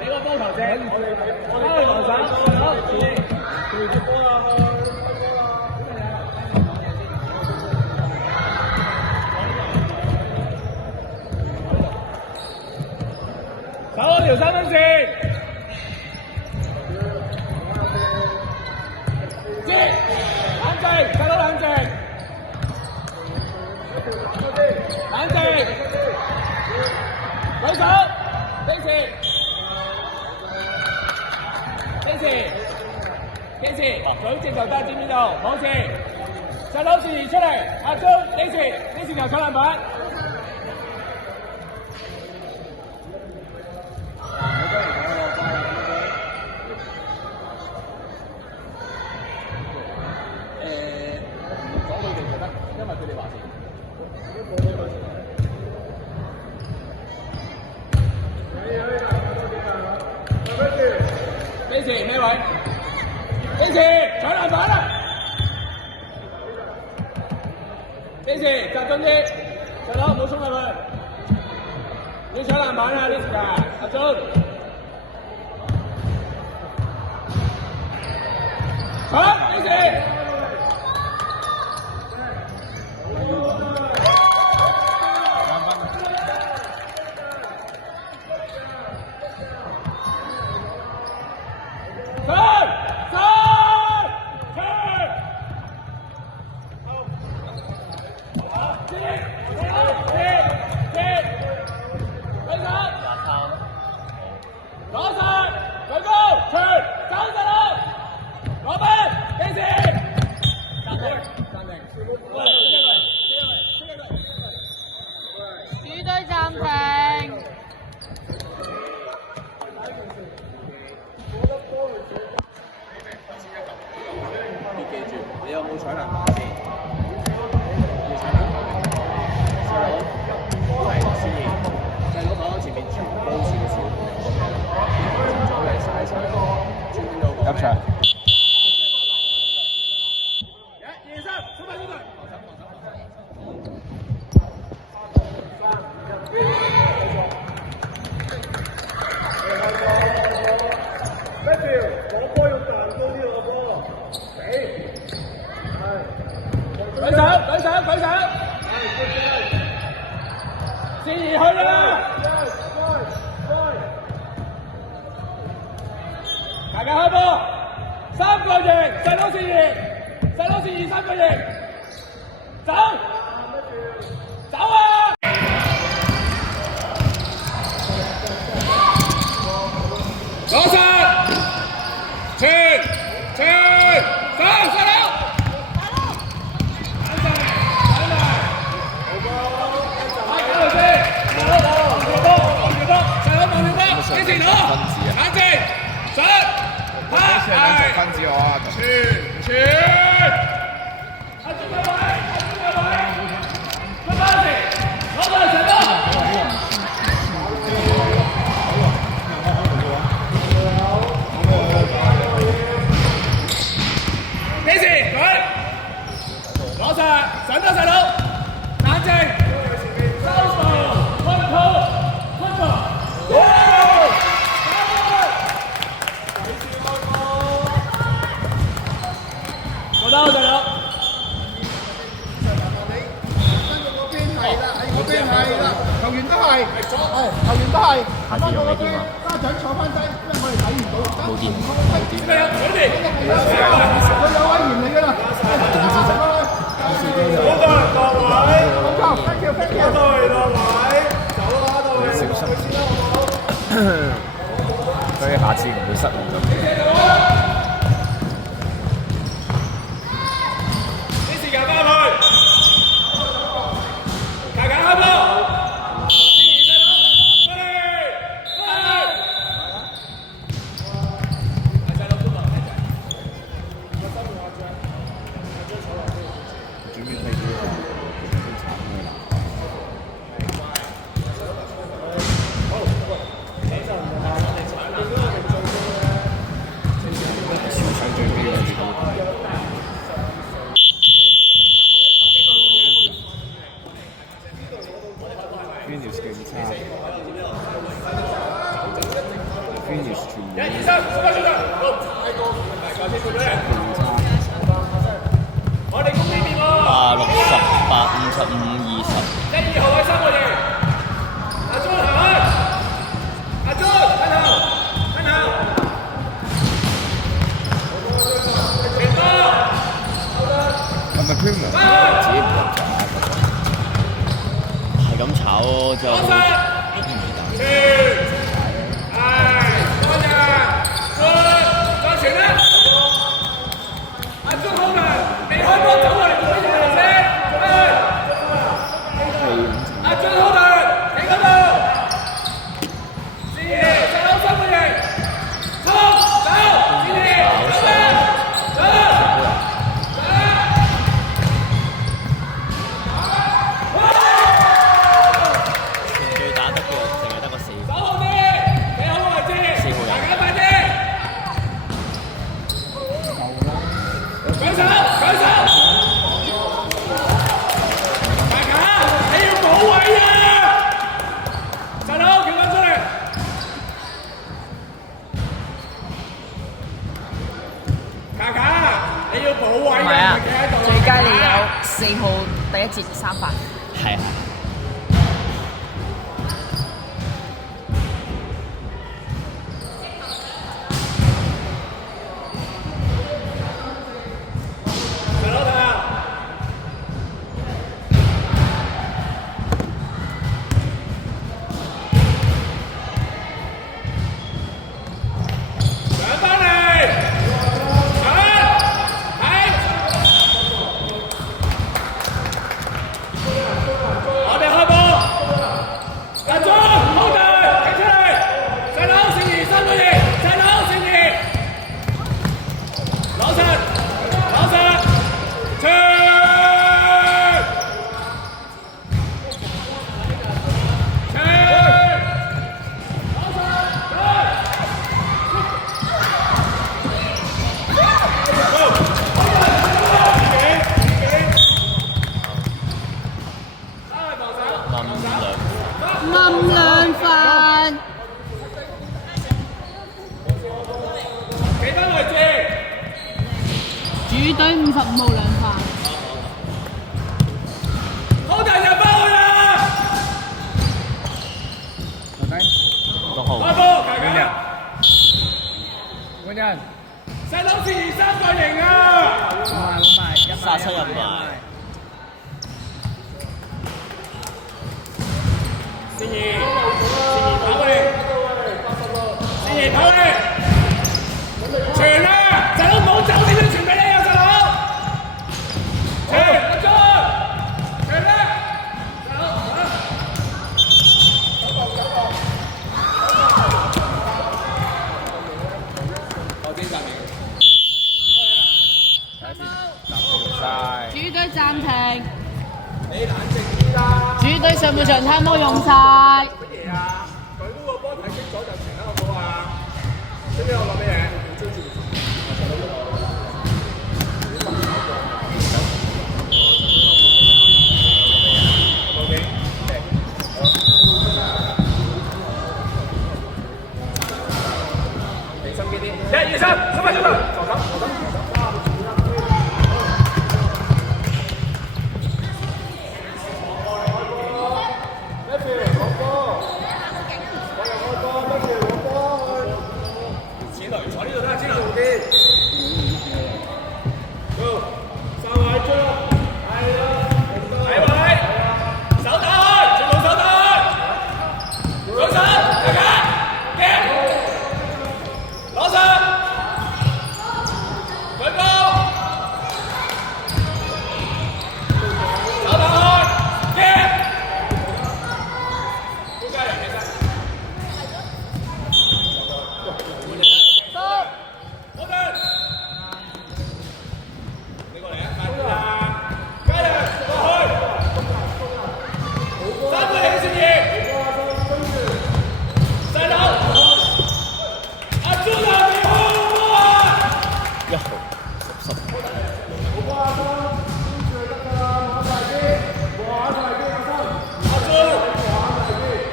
俾個波頭先，我哋去防守，好，接波啦，守好條三分線，接，冷靜，細佬冷靜，冷靜，舉手，支持。堅持，舉直球帶接呢度，冇事。細佬示意出嚟，阿中堅持，呢次球搶籃板。講佢哋就得，因為佢哋話事。堅持咩位？堅持搶籃板啦！堅持集中啲，細佬唔好衝入去，要搶籃板啊！呢時間阿中，搶堅持。你有冇搶籃板先？要搶籃板。細佬係思怡，細佬講前面全部少少，左嚟晒晒，轉邊度入場。1、2、3，出發！跟住攞波要彈高啲攞波，舉手！思怡去啦！大家開波，3個型，細佬思怡3個型，走啊！攞實，傳，走，細佬！堅持攞，冷靜，上，係，分子我啊，傳，阿中嘅位，出翻嚟，攞到嚟成功。堅持，舉，攞實，上得細佬，冷靜，收步，控球。我得細佬。嗰邊係啦，球員都係，球員都係。下次用呢啲嘛？家長坐翻低，因為我哋睇唔到。冇電。咩啊？佢哋。佢有威嚴嚟㗎啦。好多人落位。好球 ，thank you。好多人落位，走啦，到你。小心。所以下次唔會失誤咁。傾啊！自己唔咁炒，係咁炒就最佳你有4號第一節3發。係啊。主隊55號2發。好大隻包去啦！6號。開波，換人。細佬是3個型啊！好賣，37人賣。善兒跑去，善兒跑去，傳啦！細佬冇走，點樣傳俾你啊，細佬？傳，阿俊，傳啦！細佬，我先暫停。主隊暫停。你冷靜啲啦！主隊上半場攤波用晒。乜嘢啊？佢嗰個波睇清楚就停啦，好唔好啊？知唔知我講乜嘢？你心機啲，1、2、3，準備左手。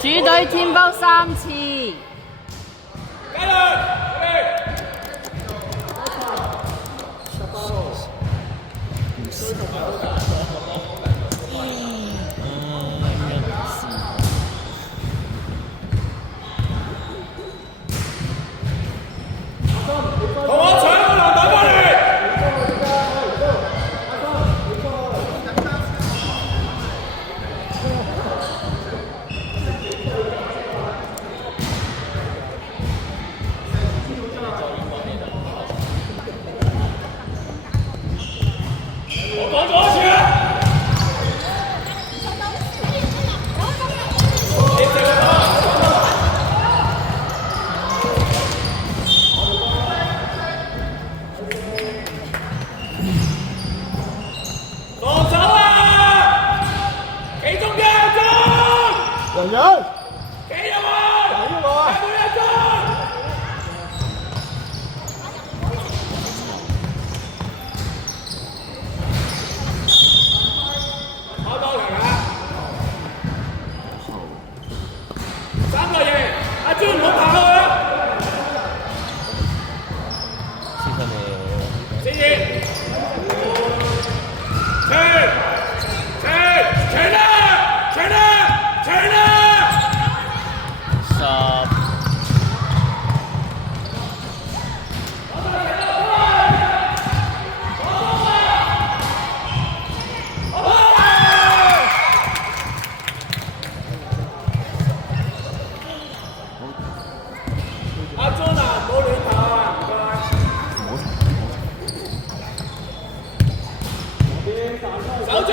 主隊添波3次。人，幾入喎？睇我，有冇人中？跑多嚟啊！3個贏，阿尊唔好跑啊！謝謝你。謝謝。全啦！全啦！全啦！10。阿 John 啊，唔好亂跑啊，唔該。守住！